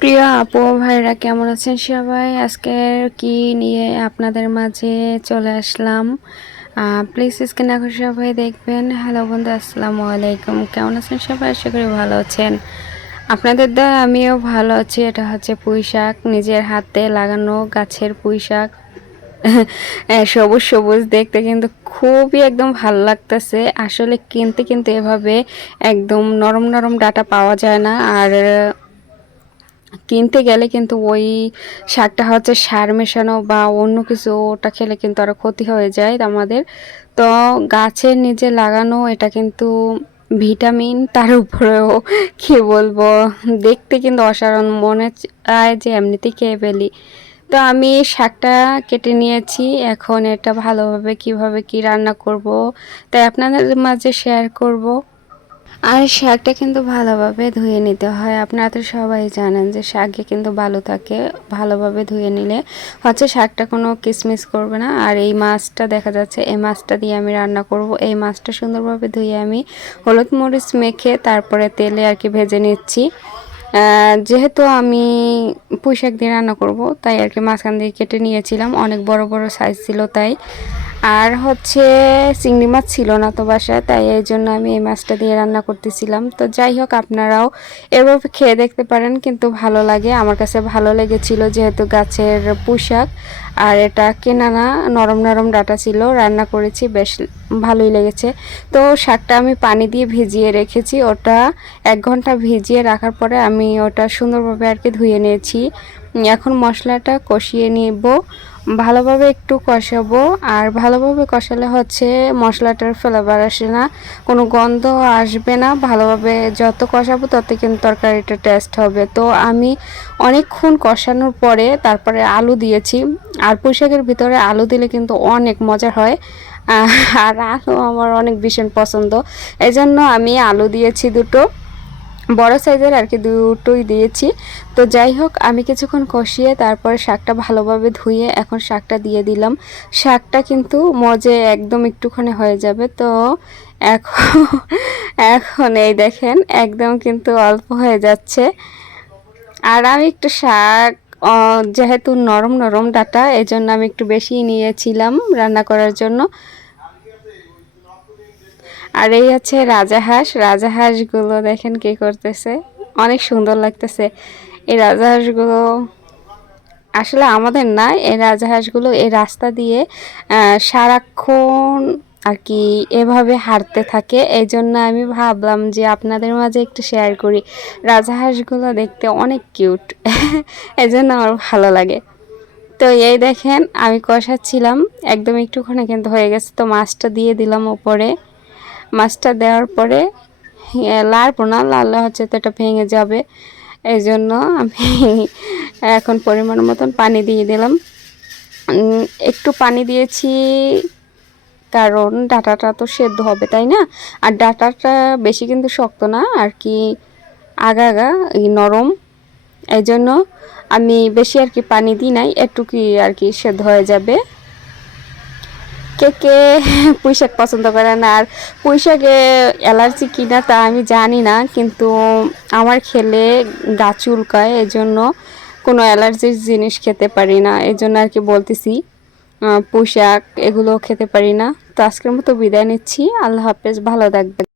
প্রিয় আপু ভাইরা কেমন আছেন সবাই? আজকে কি নিয়ে আপনাদের মাঝে চলে আসলাম। প্লিজ স্ক্রিন এখন সবাই দেখবেন। হ্যালো বন্ধু, আসসালামু আলাইকুম। কেমন আছেন সবাই? আশা করি ভালো আছেন। আপনাদের দয়া আমিও ভালো আছি। এটা হচ্ছে পুঁই শাক, নিজের হাতে লাগানো গাছের পুঁই শাক। সবুজ সবুজ দেখতে কিন্তু খুবই একদম ভালো লাগতেছে। আসলে কিনতে কিন্তু এভাবে একদম নরম নরম ডাটা পাওয়া যায় না। আর কিনতে গেলে কিন্তু ওই শাকটা হচ্ছে সার মেশানো বা অন্য কিছু, ওটা খেলে কিন্তু আরও ক্ষতি হয়ে যায় আমাদের। তো গাছের নিচে লাগানো এটা কিন্তু ভিটামিন, তার উপরেও কি বলবো, দেখতে কিন্তু অসাধারণ, মনে চায় যে এমনিতেই খেয়ে ফেলি। তো আমি শাকটা কেটে নিয়েছি, এখন এটা ভালোভাবে কিভাবে কি রান্না করব তাই আপনাদের মাঝে শেয়ার করব। আর শাকটা কিন্তু ভালোভাবে ধুয়ে নিতে হয়। আপনারা তো সবাই জানেন যে শাকে কিন্তু বালু থাকে, ভালোভাবে ধুয়ে নিলে হচ্ছে শাকটা কোনো কিসমিস করবে না। আর এই মাছটা দেখা যাচ্ছে, এই মাছটা দিয়ে আমি রান্না করব। এই মাছটা সুন্দরভাবে ধুয়ে আমি হলুদ মরিচ মেখে তারপরে তেলে আর কি ভেজে নিচ্ছি। যেহেতু আমি পুঁই শাক দিয়ে রান্না করব তাই আর কি মাঝখান দিয়ে কেটে নিয়েছিলাম, অনেক বড় বড় সাইজ ছিল তাই। আর হচ্ছে চিংড়ি মাছ ছিল না তো বাসায়, তাই এই জন্য আমি এই মাছটা দিয়ে রান্না করতেছিলাম। তো যাই হোক, আপনারাও এভাবে খেয়ে দেখতে পারেন, কিন্তু ভালো লাগে। আমার কাছে ভালো লেগেছিল যেহেতু গাছের পুঁই শাক, আর এটা কেনা না, নরম নরম ডাটা ছিল, রান্না করেছি, বেশ ভালোই লেগেছে। তো শাকটা আমি পানি দিয়ে ভিজিয়ে রেখেছি, ওটা 1 ঘন্টা ভিজিয়ে রাখার পরে আমি ওটা সুন্দরভাবে আর কি ধুয়ে নিয়েছি। এখন মশলাটা কষিয়ে নিব, ভালোভাবে একটু কষাবো। আর ভালোভাবে কষালে হচ্ছে মশলাটার ফ্লেভার আসে না, কোনো গন্ধ আসবে না। ভালোভাবে যত কষাবো তত কিন্তু তরকারিটা টেস্ট হবে। তো আমি অনেকক্ষণ কষানোর পরে তারপরে আলু দিয়েছি। আর পুঁই শাকের ভিতরে আলু দিলে কিন্তু অনেক মজা হয়। আর আলু আমার অনেক ভীষণ পছন্দ, এই জন্য আমি আলু দিয়েছি দুটো, বড় সাইজের আর কি দুটোই দিয়েছি। তো যাই হোক, আমি কিছুক্ষণ কষিয়ে তারপরে শাকটা ভালোভাবে ধুয়ে এখন শাকটা দিয়ে দিলাম। শাকটা কিন্তু মজে একদম একটুখানি হয়ে যাবে। তো এখন এখন এই দেখেন একদম কিন্তু অল্প হয়ে যাচ্ছে। আর আমি একটু শাক, যেহেতু নরম নরম ডাটা, এই জন্য আমি একটু বেশি নিয়েছিলাম রান্না করার জন্য। আর এই হচ্ছে রাজাহাঁস, রাজাহাঁসগুলো দেখেন কি করতেছে, অনেক সুন্দর লাগতেছে। এই রাজাহাঁসগুলো আসলে আমাদের না, এই রাজাহাঁসগুলো এই রাস্তা দিয়ে সারাক্ষণ আর কি এভাবে হাঁটতে থাকে। এই জন্য আমি ভাবলাম যে আপনাদের মাঝে একটু শেয়ার করি। রাজাহাঁসগুলো দেখতে অনেক কিউট, এই জন্য আমার ভালো লাগে। তো এই দেখেন আমি কষাচ্ছিলাম, একদম একটুখানি কিন্তু হয়ে গেছে। তো মাছটা দিয়ে দিলাম ওপরে। মাছটা দেওয়ার পরে লাড়বো না, লাড়লে হচ্ছে তো এটা ভেঙে যাবে, এই জন্য আমি এখন পরিমাণ মতন পানি দিয়ে দিলাম। একটু পানি দিয়েছি কারণ ডাটাটা তো সেদ্ধ হবে, তাই না? আর ডাটাটা বেশি কিন্তু শক্ত না আর কি, আগা আগা এই নরম, এই জন্য আমি বেশি আর কি পানি দিই নাই, একটুকুই আর কি সেদ্ধ হয়ে যাবে। কে কে পুঁই শাক পছন্দ করে না, আর পুঁই শাকে অ্যালার্জি কিনা তা আমি জানি না, কিন্তু আমার খেলে গা চুলকায়, এই জন্য কোনো অ্যালার্জির জিনিস খেতে পারি না, এই জন্য আর কি বলতেছি। পুঁই শাক এগুলো খেতে পারি না। তো আজকের মতো বিদায় নিচ্ছি, আল্লাহ হাফেজ, ভালো থাকবেন।